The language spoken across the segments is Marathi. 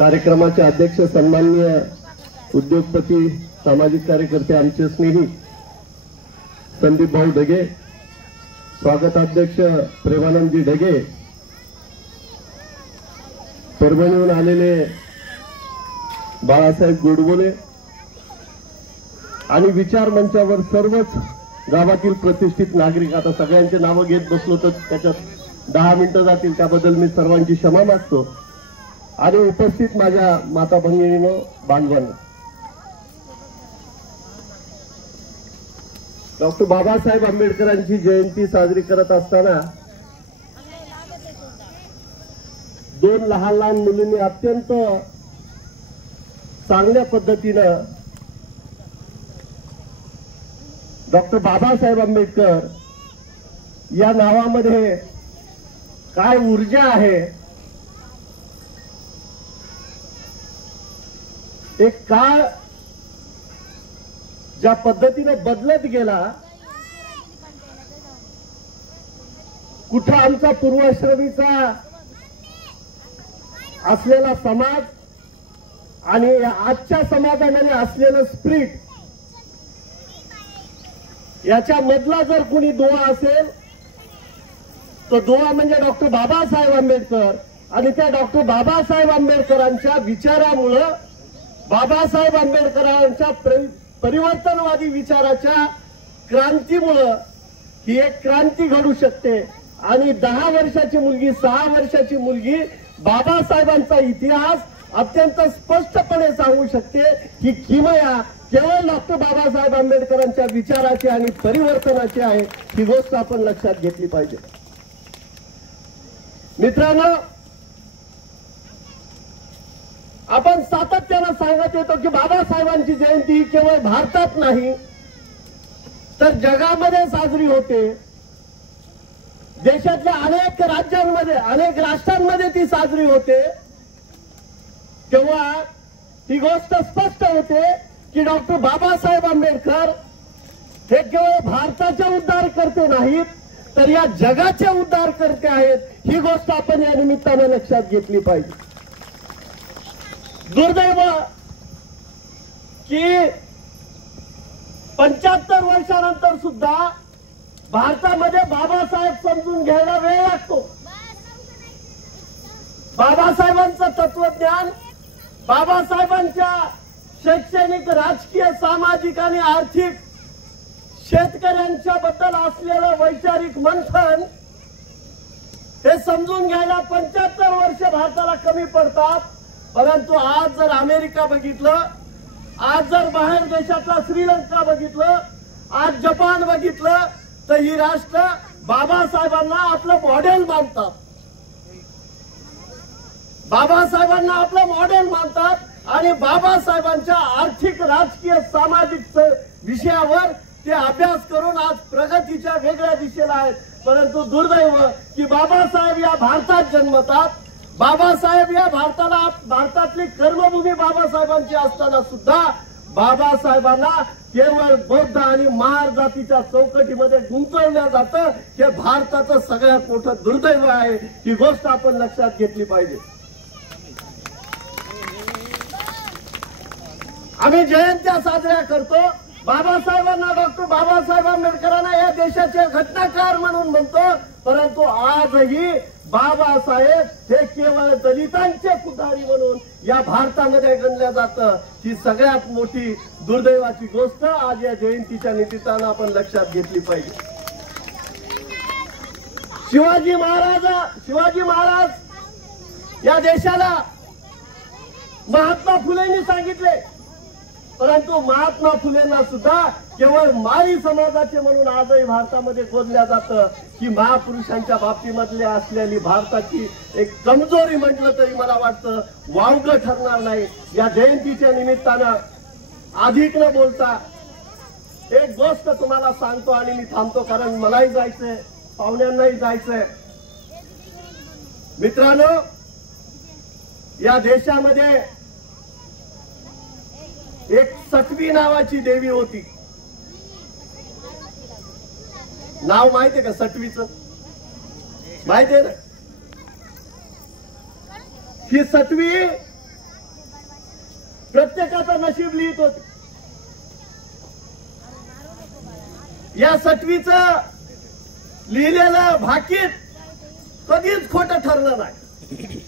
कार्यक्रमाचे अध्यक्ष सन्माननीय उद्योगपती सामाजिक कार्यकर्ते आमचे स्नेही संदीप भाऊ ढगे, स्वागताध्यक्ष प्रेमानंदजी ढगे, परभणीहून आलेले बाळासाहेब गोडबोले आणि विचार मंचावर सर्वच गावातील प्रतिष्ठित नागरिक. आता सगळ्यांचे नावं घेत बसलो तर त्याच्यात 10 मिनिटं जातील, त्याबद्दल मी सर्वांची क्षमा मागतो. आणि उपस्थित माझ्या माता भगिनींनो, बांधवांनो, डॉक्टर बाबासाहेब आंबेडकरांची जयंती साजरी करत असताना 2 लहान लहान मुलींनी अत्यंत चांगल्या पद्धतीनं डॉक्टर बाबासाहेब आंबेडकर या नावामध्ये काय ऊर्जा आहे, एक काळ ज्या पद्धतीने बदलत गेला, कुठं आमचा पूर्वाश्रमीचा असलेला समाज आणि आजच्या समाजामध्ये असलेलं स्पिरिट, याच्या मधला जर कोणी दुवा असेल तो दुवा म्हणजे डॉक्टर बाबासाहेब आंबेडकर. आणि त्या डॉक्टर बाबासाहेब आंबेडकरांच्या विचारामुळं, बाबासाहेब आंबेडकरांच्या परिवर्तनवादी विचाराच्या क्रांतीमुळं ही एक क्रांती घडू शकते. आणि 10 वर्षाची मुलगी, 6 वर्षाची मुलगी बाबासाहेबांचा इतिहास अत्यंत स्पष्टपणे सांगू शकते. ही किमया केवळ डॉक्टर बाबासाहेब आंबेडकरांच्या विचाराची आणि परिवर्तनाची आहे. ही गोष्ट आपण लक्षात घेतली पाहिजे. मित्रांनो, आपण सातत्यानं सांगत येतो की बाबासाहेबांची जयंती ही केवळ भारतात नाही तर जगामध्ये साजरी होते. देशातल्या अनेक राज्यांमध्ये, अनेक राष्ट्रांमध्ये ती साजरी होते. तेव्हा ही गोष्ट स्पष्ट होते की डॉक्टर बाबासाहेब आंबेडकर हे केवळ भारताचे उद्धारकर्ते नाहीत तर या जगाचे उद्धारकर्ते आहेत. ही गोष्ट आपण या निमित्तानं लक्षात घेतली पाहिजे. दुर्दैव की 75 वर्षानंतर सुद्धा भारतामध्ये बाबासाहेब समजून घ्यायला वेळ लागतो. बाबासाहेबांचं तत्वज्ञान, बाबासाहेबांच्या शैक्षणिक, राजकीय, सामाजिक आणि आर्थिक, शेतकऱ्यांच्या बद्दल असलेलं वैचारिक मंथन हे समजून घ्यायला 75 वर्ष भारताला कमी पडतात. परंतु आज जर अमेरिका बघितलं, आज जर बाहेर देशातला श्रीलंका बघितलं, आज जपान बघितलं तर ही राष्ट्र बाबासाहेबांना आपलं मॉडेल मानतात. बाबासाहेबांना आपलं मॉडेल मानतात आणि बाबासाहेबांच्या आर्थिक, राजकीय, सामाजिक विषयावर ते अभ्यास करून आज प्रगतीच्या वेगळ्या दिशेला आहेत. परंतु दुर्दैव की बाबासाहेब या भारतात जन्मतात, बाबासाहेब या भारतातली कर्मभूमी बाबासाहेबांची असताना सुद्धा बाबासाहेबांना केवळ बौद्ध आणि महार जातीच्या चौकटीमध्ये गुंतवलं जातं. हे भारताचं सगळ्यात मोठं दुर्दैव आहे. ही गोष्ट आपण लक्षात घेतली पाहिजे. आम्ही जयंत्या साजऱ्या करतो, बाबासाहेबांना, डॉक्टर बाबासाहेब आंबेडकरांना या देशाचे घटनाकार म्हणून म्हणतो. परंतु आजही बाबासाहेब हे केवळ दलितांचे पुढारी म्हणून या भारतामध्ये गणलं जातं. ही सगळ्यात मोठी दुर्दैवाची गोष्ट आज या जयंतीच्या निमित्तानं आपण लक्षात घेतली पाहिजे. शिवाजी महाराज या देशाला महात्मा फुलेंनी सांगितले. परंतु महात्मा फुलेंना सुद्धा केवळ माळी समाजाचे म्हणून आजही भारतामध्ये खोदल्या जातं. की महापुरुषांच्या बाबतीमधली असलेली भारताची एक कमजोरी म्हटलं तरी मला वाटतं वावगं ठरणार नाही. या जयंतीच्या निमित्तानं अधिक न बोलता एक गोष्ट तुम्हाला सांगतो आणि मी थांबतो, कारण मलाही जायचंय, पाहुण्यांनाही जायचंय. मित्रांनो, या देशामध्ये एक सटवी नावाची देवी होती. नाव माहितीये का सटवीचं? माहितीये ना? ही सटवी प्रत्येकाचं नशीब लिहित होते. या सटवीचं लिहिलेलं भाकीत कधीच खोटं ठरलं नाही.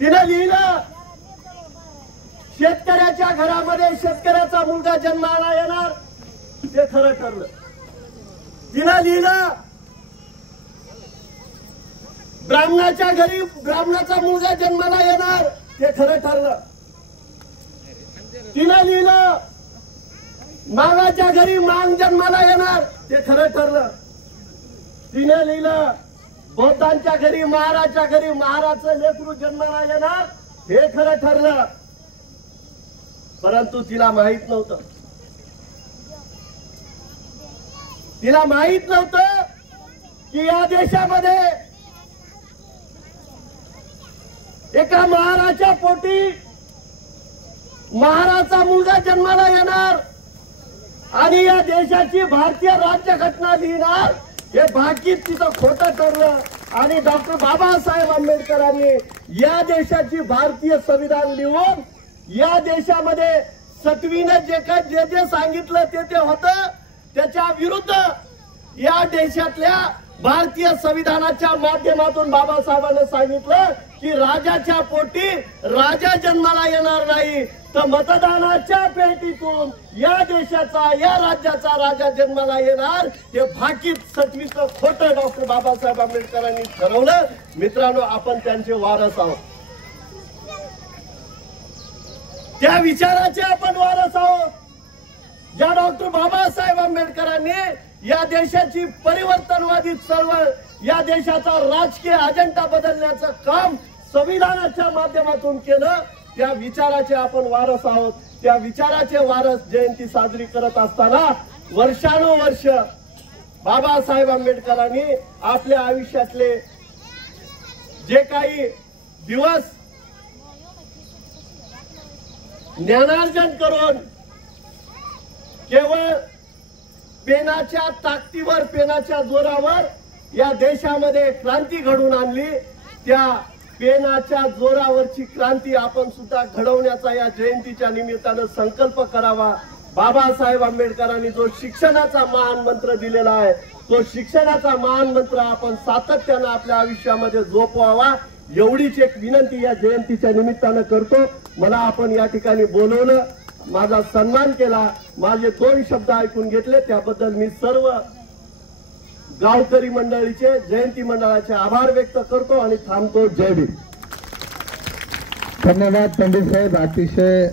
तिनं लिहिलं शेतकऱ्याच्या घरामध्ये शेतकऱ्याचा मुलगा जन्माला येणार, ते खरं ठरलं. तिनं लिहिलं ब्राह्मणाच्या घरी ब्राह्मणाचा मुलगा जन्माला येणार, ते खरं ठरलं. तिनं लिहिलं मागाच्या घरी मांग जन्माला येणार, ते खरं ठरलं. तिनं लिहिलं बौद्धांच्या घरी महाराजच्या घरी महाराजचं लेकरू जन्माला येणार, हे खरं ठरलं. परंतु तिला माहित नव्हतं, तिला माहित नव्हतं की या देशामध्ये एका महाराच्या पोटी महाराचा मुलगा जन्माला येणार आणि या देशाची भारतीय राज्यघटना लिहिणार, हे भाकीत तिचं खोटं ठरलं. आणि डॉक्टर बाबासाहेब आंबेडकरांनी या देशाची भारतीय संविधान लिहून या देशामध्ये सटवीनं जे जे सांगितलं ते होतं, त्याच्या विरुद्ध या देशातल्या भारतीय संविधानाच्या माध्यमातून बाबासाहेबांनी सांगितलं की राजाच्या पोटी राजा जन्माला येणार नाही, तर मतदानाच्या पेटीतून या देशाचा या राज्याचा राजा जन्माला येणार. हे भाकीत सटवीचं खोटं डॉक्टर बाबासाहेब आंबेडकरांनी ठरवलं. मित्रांनो, आपण त्यांचे वारस आहोत, त्या विचाराचे आपण वारस आहोत. ज्या डॉक्टर बाबासाहेब आंबेडकरांनी या देशाची परिवर्तनवादी चळवळ, या देशाचा राजकीय अजेंडा बदलण्याचं काम संविधानाच्या माध्यमातून केलं, त्या विचाराचे आपण वारस आहोत. त्या विचाराचे वारस जयंती साजरी करत असताना वर्षानुवर्ष बाबासाहेब आंबेडकरांनी आपल्या आयुष्यातले जे काही दिवस ज्ञानार्जन करून केवळ पेनाच्या ताकदीवर, पेनाच्या जोरावर या देशामध्ये क्रांती घडवून आणली. त्या पेनाच्या जोरावरची क्रांती आपण सुद्धा घडवण्याचा या जयंतीच्या निमित्तानं संकल्प करावा. बाबासाहेब आंबेडकरांनी जो शिक्षणाचा महान मंत्र दिलेला आहे, तो शिक्षणाचा महान मंत्र आपण सातत्यानं आपल्या आयुष्यामध्ये जोपावा, एवढीच एक विनंती या जयंतीच्या निमित्तानं करतो. मला आपण या ठिकाणी बोलवलं, माझा सन्मान केला, माझे 2 शब्द ऐकून घेतले, त्याबद्दल मी सर्व गावकरी मंडळीचे, जयंती मंडळाचे आभार व्यक्त करतो आणि थांबतो. जय भीम. धन्यवाद पंडित साहेब, अतिशय